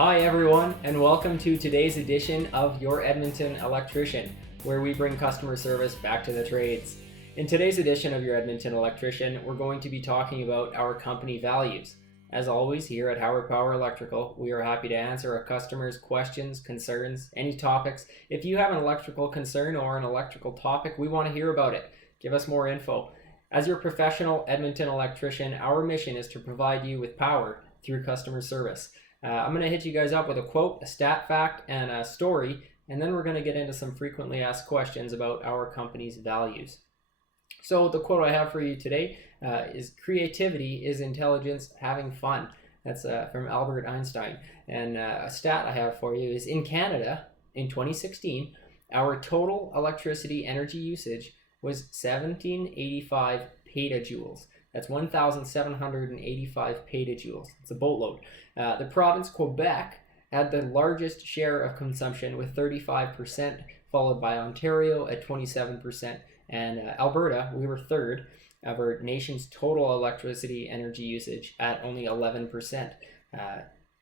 Hi everyone, and welcome to today's edition of Your Edmonton Electrician, where we bring customer service back to the trades. In today's edition of Your Edmonton Electrician, we're going to be talking about our company values. As always, here at Hauer Power Electrical, we are happy to answer our customers' questions, concerns, any topics. If you have an electrical concern or an electrical topic, we want to hear about it. Give us more info. As your professional Edmonton electrician, our mission is to provide you with power through customer service. I'm going to hit you guys up with a quote, a stat fact, and a story, and then we're going to get into some frequently asked questions about our company's values. So the quote I have for you today is creativity is intelligence having fun. That's from Albert Einstein. And a stat I have for you is in Canada, in 2016, our total electricity energy usage was 1785 petajoules. That's 1,785 petajoules. It's a boatload. The province Quebec had the largest share of consumption with 35%, followed by Ontario at 27%, and Alberta, we were third of our nation's total electricity energy usage at only 11%.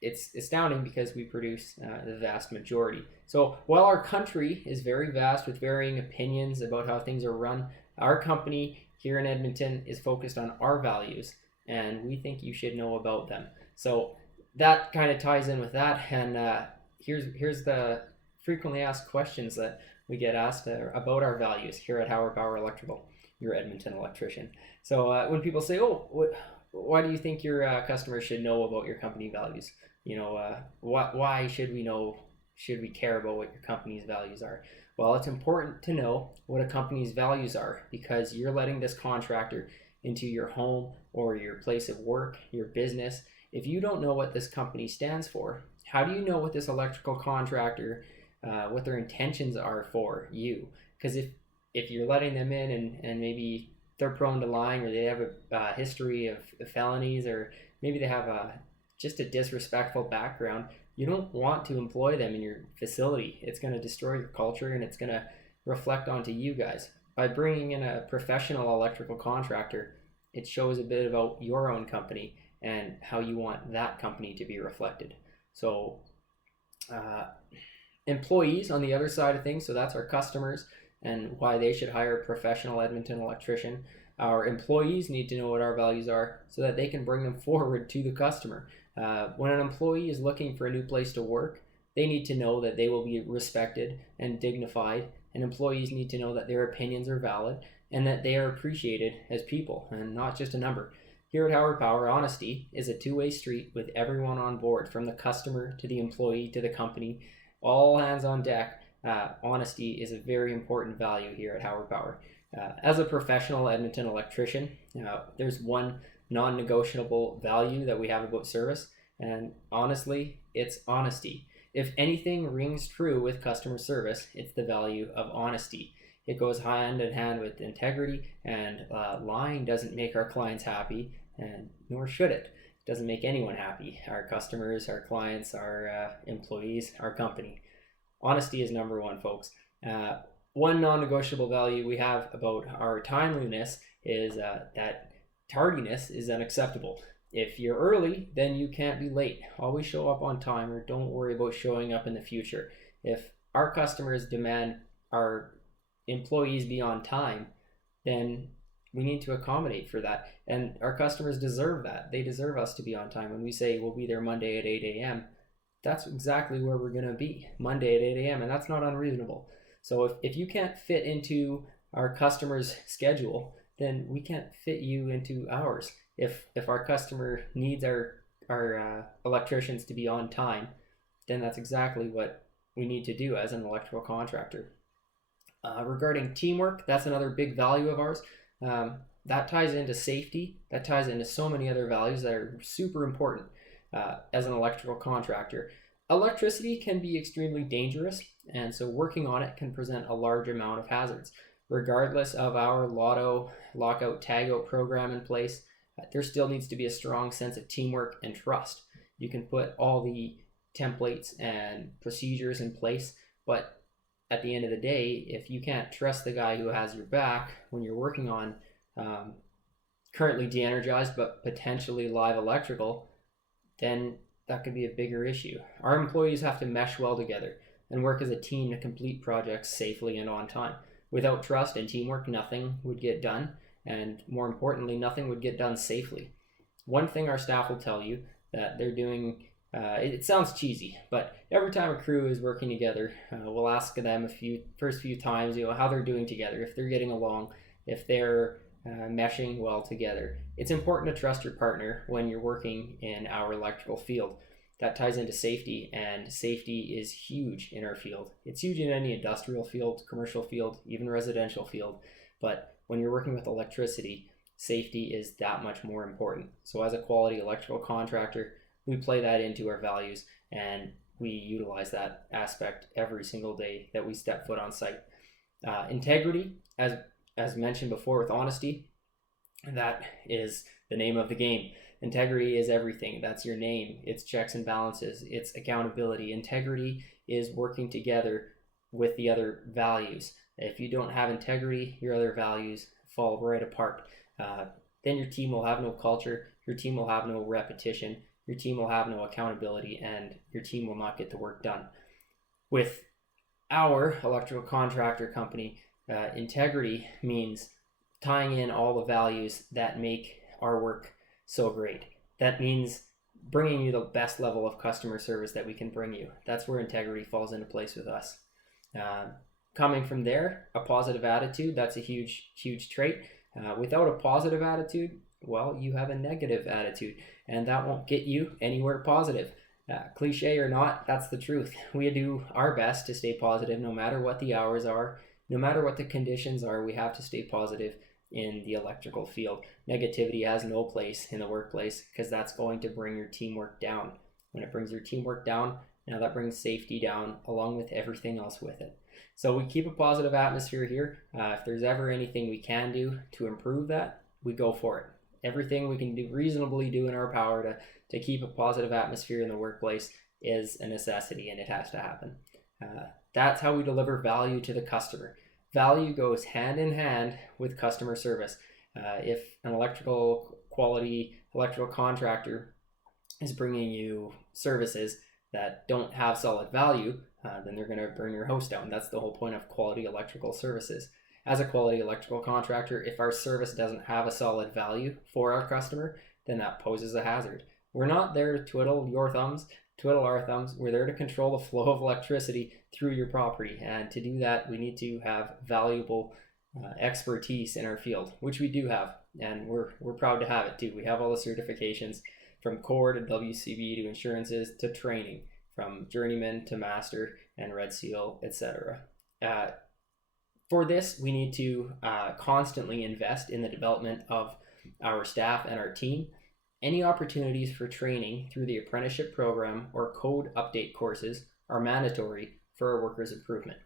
It's astounding because we produce the vast majority. So while our country is very vast with varying opinions about how things are run, our company here in Edmonton is focused on our values, and we think you should know about them. So that kind of ties in with that, and here's the frequently asked questions that we get asked about our values here at Hauer Power Electrical, your Edmonton electrician. So when people say, why do you think your customers should know about your company values? Why should we know, should we care about what your company's values are? Well, it's important to know what a company's values are because you're letting this contractor into your home or your place of work, your business. If you don't know what this company stands for, how do you know what this electrical contractor, what their intentions are for you? Because if you're letting them in and maybe they're prone to lying or they have a history of felonies or maybe they have just a disrespectful background, you don't want to employ them in your facility. It's going to destroy your culture and it's going to reflect onto you guys. By bringing in a professional electrical contractor, it shows a bit about your own company and how you want that company to be reflected. So employees on the other side of things, so that's our customers and why they should hire a professional Edmonton electrician. Our employees need to know what our values are so that they can bring them forward to the customer. When an employee is looking for a new place to work, they need to know that they will be respected and dignified, and employees need to know that their opinions are valid and that they are appreciated as people and not just a number. Here at Hauer Power, honesty is a two-way street with everyone on board, from the customer to the employee to the company, all hands on deck. Honesty is a very important value here at Hauer Power. As a professional Edmonton electrician, there's one non-negotiable value that we have about service, and honestly, it's honesty. If anything rings true with customer service, it's the value of honesty. It goes hand in hand with integrity, and lying doesn't make our clients happy, and nor should it. It doesn't make anyone happy. Our customers, our clients, our employees, our company. Honesty is number one, folks. One non-negotiable value we have about our timeliness is that tardiness is unacceptable. If you're early, then you can't be late. Always show up on time, or don't worry about showing up in the future. If our customers demand our employees be on time, then we need to accommodate for that. And our customers deserve that. They deserve us to be on time. When we say we'll be there Monday at 8 a.m., that's exactly where we're going to be, Monday at 8 a.m., and that's not unreasonable. So if you can't fit into our customer's schedule, then we can't fit you into ours. If our customer needs our electricians to be on time, then that's exactly what we need to do as an electrical contractor. Regarding teamwork, that's another big value of ours. That ties into safety. That ties into so many other values that are super important as an electrical contractor. Electricity can be extremely dangerous, and so working on it can present a large amount of hazards. Regardless of our lotto, lockout, tagout program in place, there still needs to be a strong sense of teamwork and trust. You can put all the templates and procedures in place, but at the end of the day, if you can't trust the guy who has your back when you're working on currently de-energized but potentially live electrical, then that could be a bigger issue. Our employees have to mesh well together and work as a team to complete projects safely and on time. Without trust and teamwork, nothing would get done, and more importantly, nothing would get done safely. One thing our staff will tell you that they're doing, it sounds cheesy, but every time a crew is working together, we'll ask them first few times, how they're doing together, if they're getting along, if they're meshing well together. It's important to trust your partner when you're working in our electrical field. That ties into safety, and safety is huge in our field. It's huge in any industrial field, commercial field, even residential field. But when you're working with electricity, safety is that much more important. So as a quality electrical contractor, we play that into our values, and we utilize that aspect every single day that we step foot on site. Integrity, as mentioned before, with honesty, that is the name of the game. Integrity is everything. That's your name. It's checks and balances. It's accountability. Integrity is working together with the other values. If you don't have integrity, your other values fall right apart. Then your team will have no culture. Your team will have no repetition. Your team will have no accountability, and your team will not get the work done. With our electrical contractor company, integrity means tying in all the values that make our work so great. That means bringing you the best level of customer service that we can bring you. That's where integrity falls into place with us. Coming from there, a positive attitude, that's a huge trait. Without a positive attitude, well, you have a negative attitude, and that won't get you anywhere positive. Cliche or not, that's the truth. We do our best to stay positive no matter what the hours are, no matter what the conditions are. We have to stay positive in the electrical field. Negativity has no place in the workplace, because that's going to bring your teamwork down. When it brings your teamwork down, now that brings safety down along with everything else with it. So we keep a positive atmosphere here. If there's ever anything we can do to improve that, we go for it. Everything we can reasonably do in our power to keep a positive atmosphere in the workplace is a necessity, and it has to happen. That's how we deliver value to the customer. Value goes hand in hand with customer service. If an electrical contractor is bringing you services that don't have solid value, then they're going to burn your house down. That's the whole point of quality electrical services. As a quality electrical contractor, if our service doesn't have a solid value for our customer, then that poses a hazard. We're not there to twiddle our thumbs. We're there to control the flow of electricity through your property. And to do that, we need to have valuable expertise in our field, which we do have. And we're proud to have it too. We have all the certifications from core to WCB to insurances to training, from journeyman to master and red seal, etc. For this, we need to constantly invest in the development of our staff and our team. Any opportunities for training through the apprenticeship program or code update courses are mandatory for our workers' improvement.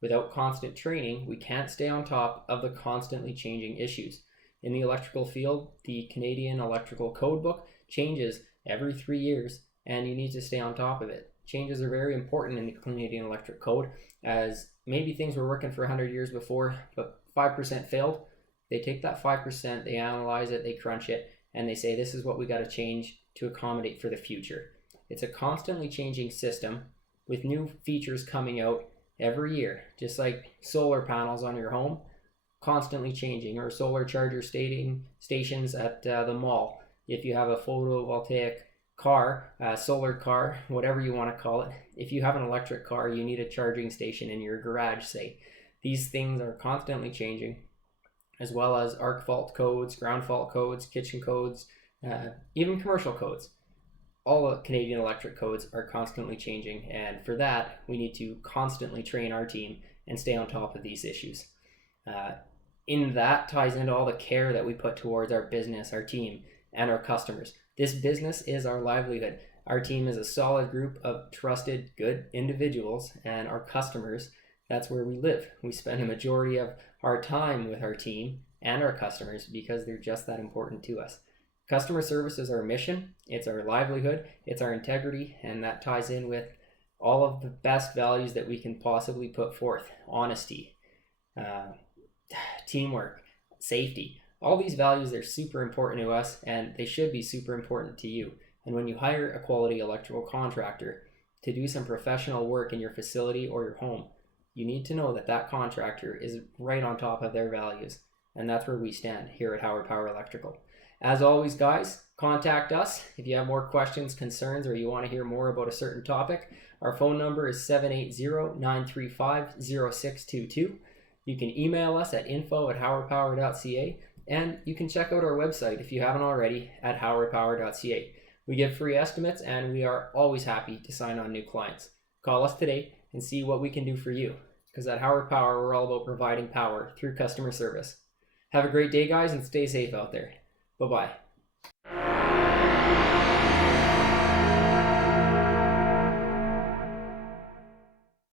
Without constant training, we can't stay on top of the constantly changing issues. In the electrical field, the Canadian Electrical Code Book changes every 3 years, and you need to stay on top of it. Changes are very important in the Canadian Electric Code, as maybe things were working for 100 years before, but 5% failed. They take that 5%, they analyze it, they crunch it, and they say this is what we got to change to accommodate for the future. It's a constantly changing system with new features coming out every year, just like solar panels on your home, constantly changing, or solar charger stations at the mall. If you have a photovoltaic car, solar car, whatever you want to call it, if you have an electric car, you need a charging station in your garage, say. These things are constantly changing, as well as arc fault codes, ground fault codes, kitchen codes, even commercial codes. All the Canadian electric codes are constantly changing, and for that, we need to constantly train our team and stay on top of these issues. In that ties into all the care that we put towards our business, our team, and our customers. This business is our livelihood. Our team is a solid group of trusted, good individuals, and our customers, that's where we live. We spend a majority of our time with our team and our customers because they're just that important to us. Customer service is our mission, it's our livelihood, it's our integrity, and that ties in with all of the best values that we can possibly put forth. Honesty, teamwork, safety. All these values are super important to us, and they should be super important to you. And when you hire a quality electrical contractor to do some professional work in your facility or your home, you need to know that that contractor is right on top of their values. And that's where we stand here at Hauer Power Electrical. As always, guys, contact us if you have more questions, concerns, or you want to hear more about a certain topic. Our phone number is 780-935-0622. You can email us at info@hauerpower.ca, and you can check out our website if you haven't already at hauerpower.ca. We give free estimates, and we are always happy to sign on new clients. Call us today and see what we can do for you, because at Hauer Power, we're all about providing power through customer service. Have a great day, guys, and stay safe out there. Bye-bye.